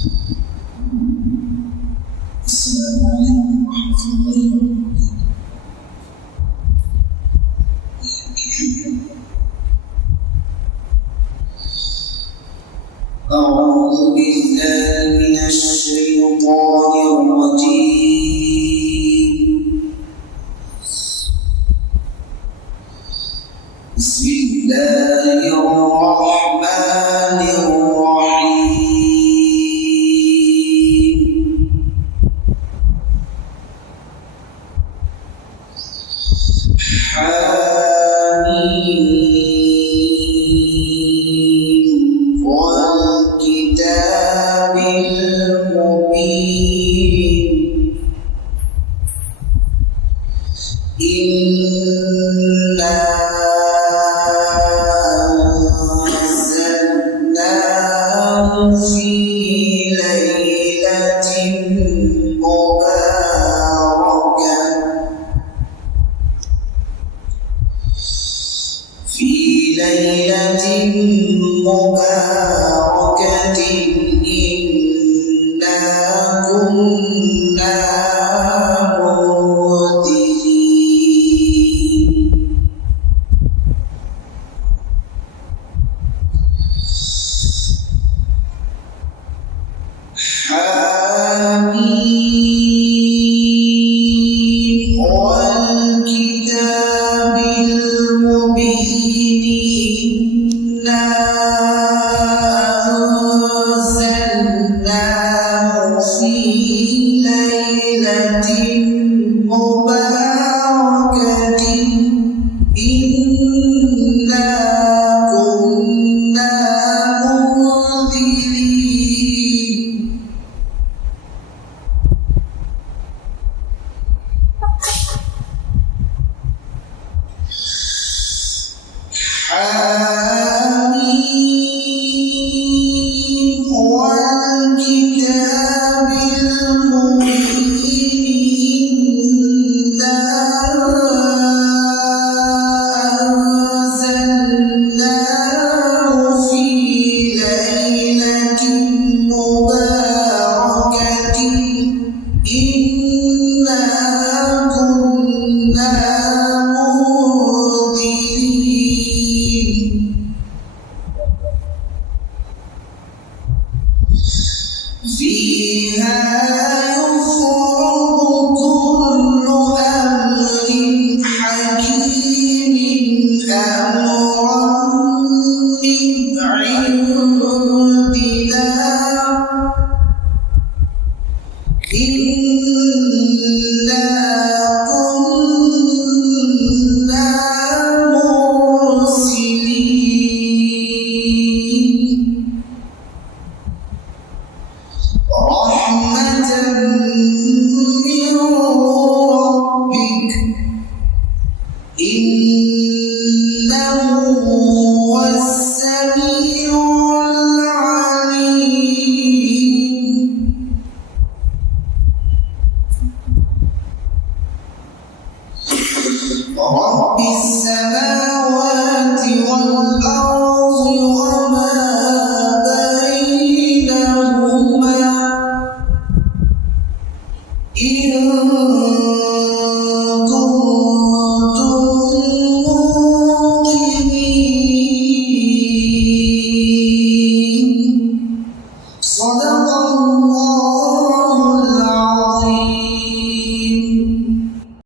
السلام عليكم ورحمة الله وبركاته. أعوذ بالله من الشيطان الرجيم. بسم الله الرحمن الرحيم. حميم والكتاب المبين إنا أنزلناه في ليلة مباركة إنا كنا منذرين. حميم والكتاب المبين إنا أنزلناه في ليلة مباركة إنا كنا منذرين. حميم والكتاب المبين إنا أنزلناه في ليلة مباركة إنا كنا منذرين. فيها يفرق كل أمر حكيم أمرا من عندنا إنا كنا مرسلين. رحمة من ربك إنه هو السميع العليم. رب السماوات والأرض وما بينهما إن كنتم موقنين. صدق الله